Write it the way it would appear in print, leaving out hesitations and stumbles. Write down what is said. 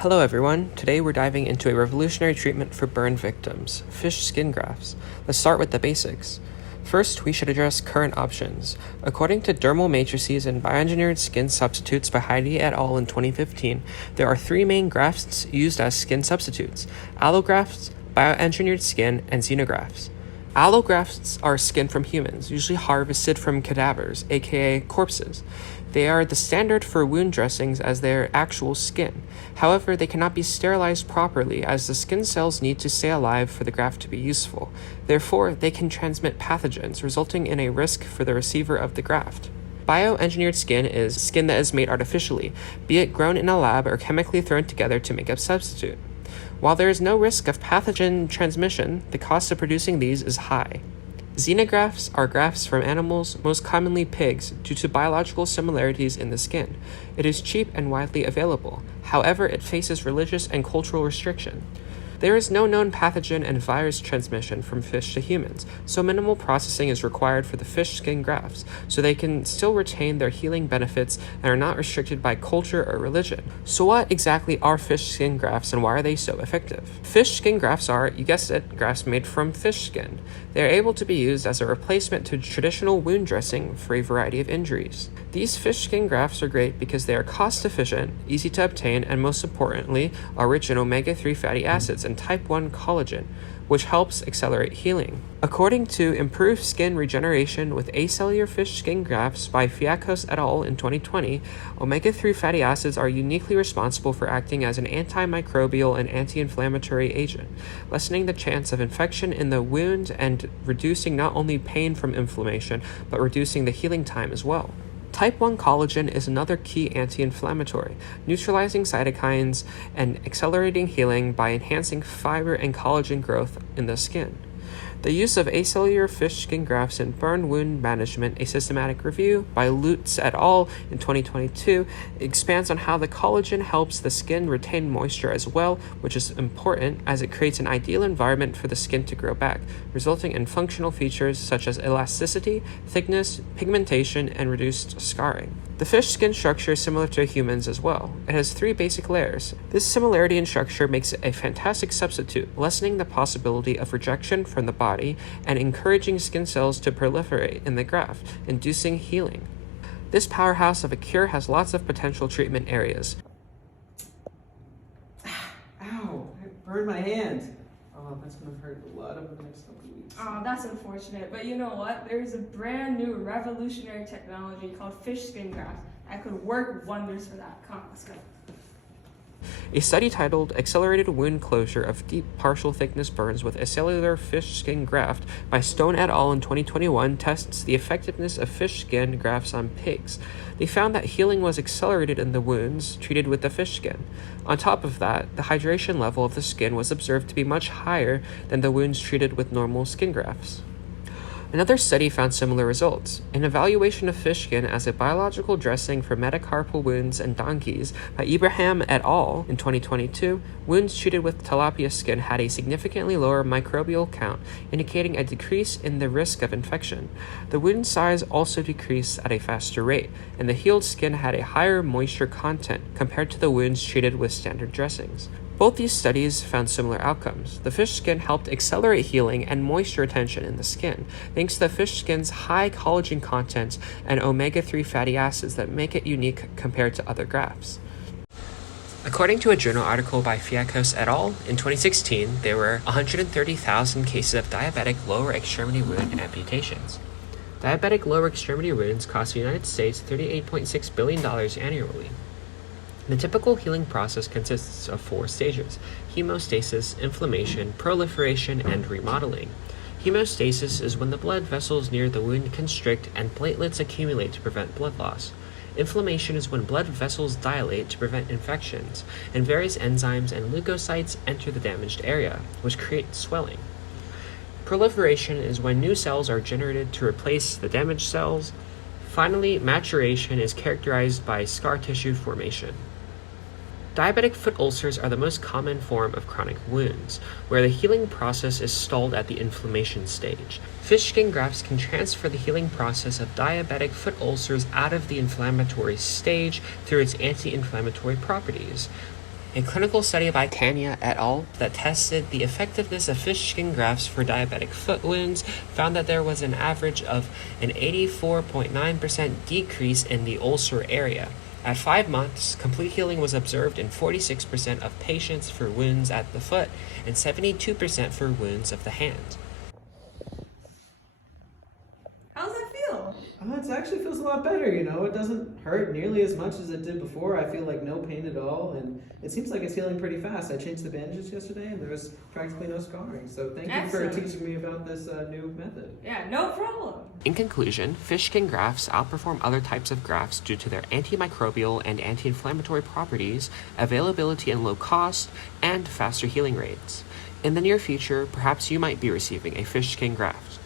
Hello everyone, today we're diving into a revolutionary treatment for burn victims, fish skin grafts. Let's start with the basics. First, we should address current options. According to Dermal Matrices and Bioengineered Skin Substitutes by Heidi et al. In 2015, there are three main grafts used as skin substitutes: allografts, bioengineered skin, and xenografts. Allografts are skin from humans, usually harvested from cadavers, aka corpses. They are the standard for wound dressings as their actual skin. However, they cannot be sterilized properly as the skin cells need to stay alive for the graft to be useful. Therefore, they can transmit pathogens, resulting in a risk for the receiver of the graft. Bioengineered skin is skin that is made artificially, be it grown in a lab or chemically thrown together to make a substitute. While there is no risk of pathogen transmission, the cost of producing these is high. Xenografts are grafts from animals, most commonly pigs, due to biological similarities in the skin. It is cheap and widely available. However, it faces religious and cultural restriction. There is no known pathogen and virus transmission from fish to humans, so minimal processing is required for the fish skin grafts, so they can still retain their healing benefits and are not restricted by culture or religion. So what exactly are fish skin grafts and why are they so effective? Fish skin grafts are, you guessed it, grafts made from fish skin. They are able to be used as a replacement to traditional wound dressing for a variety of injuries. These fish skin grafts are great because they are cost efficient, easy to obtain, and most importantly, are rich in omega-3 fatty acids and type 1 collagen, which helps accelerate healing. According to Improved Skin Regeneration with Acellular Fish Skin Grafts by Fiakos et al. In 2020, omega-3 fatty acids are uniquely responsible for acting as an antimicrobial and anti-inflammatory agent, lessening the chance of infection in the wound and reducing not only pain from inflammation, but reducing the healing time as well. Type 1 collagen is another key anti-inflammatory, neutralizing cytokines and accelerating healing by enhancing fiber and collagen growth in the skin. The use of acellular fish skin grafts in burn wound management, a systematic review by Lutz et al. In 2022, expands on how the collagen helps the skin retain moisture as well, which is important as it creates an ideal environment for the skin to grow back, resulting in functional features such as elasticity, thickness, pigmentation, and reduced scarring. The fish skin structure is similar to humans as well. It has three basic layers. This similarity in structure makes it a fantastic substitute, lessening the possibility of rejection from the body and encouraging skin cells to proliferate in the graft, inducing healing. This powerhouse of a cure has lots of potential treatment areas. Ow, I burned my hand. Oh, that's gonna hurt a lot over the next couple of weeks. Oh, that's unfortunate, but you know what? There's a brand new revolutionary technology called fish skin graft that could work wonders for that. Come on, let's go. A study titled Accelerated Wound Closure of Deep Partial Thickness Burns with Acellular Fish Skin Graft by Stone et al. In 2021 tests the effectiveness of fish skin grafts on pigs. They found that healing was accelerated in the wounds treated with the fish skin. On top of that, the hydration level of the skin was observed to be much higher than the wounds treated with normal skin grafts. Another study found similar results. An evaluation of fish skin as a biological dressing for metacarpal wounds and donkeys by Ibrahim et al. In 2022, wounds treated with tilapia skin had a significantly lower microbial count, indicating a decrease in the risk of infection. The wound size also decreased at a faster rate, and the healed skin had a higher moisture content compared to the wounds treated with standard dressings. Both these studies found similar outcomes. The fish skin helped accelerate healing and moisture retention in the skin, thanks to the fish skin's high collagen content and omega-3 fatty acids that make it unique compared to other grafts. According to a journal article by Fiakos et al., in 2016, there were 130,000 cases of diabetic lower extremity wound amputations. Diabetic lower extremity wounds cost the United States $38.6 billion annually. The typical healing process consists of 4 stages: hemostasis, inflammation, proliferation, and remodeling. Hemostasis is when the blood vessels near the wound constrict and platelets accumulate to prevent blood loss. Inflammation is when blood vessels dilate to prevent infections, and various enzymes and leukocytes enter the damaged area, which create swelling. Proliferation is when new cells are generated to replace the damaged cells. Finally, maturation is characterized by scar tissue formation. Diabetic foot ulcers are the most common form of chronic wounds, where the healing process is stalled at the inflammation stage. Fish skin grafts can transfer the healing process of diabetic foot ulcers out of the inflammatory stage through its anti-inflammatory properties. A clinical study by Tanya et al. That tested the effectiveness of fish skin grafts for diabetic foot wounds found that there was an average of an 84.9% decrease in the ulcer area. At 5 months, complete healing was observed in 46% of patients for wounds at the foot and 72% for wounds of the hand. How's that feel? It actually feels a lot better, you know. It doesn't hurt nearly as much as it did before. I feel like no pain at all, and it seems like it's healing pretty fast. I changed the bandages yesterday, and there was practically no scarring. So thank you for Excellent. teaching me about this new method. Yeah, no problem. In conclusion, fish skin grafts outperform other types of grafts due to their antimicrobial and anti-inflammatory properties, availability and low cost, and faster healing rates. In the near future, perhaps you might be receiving a fish skin graft.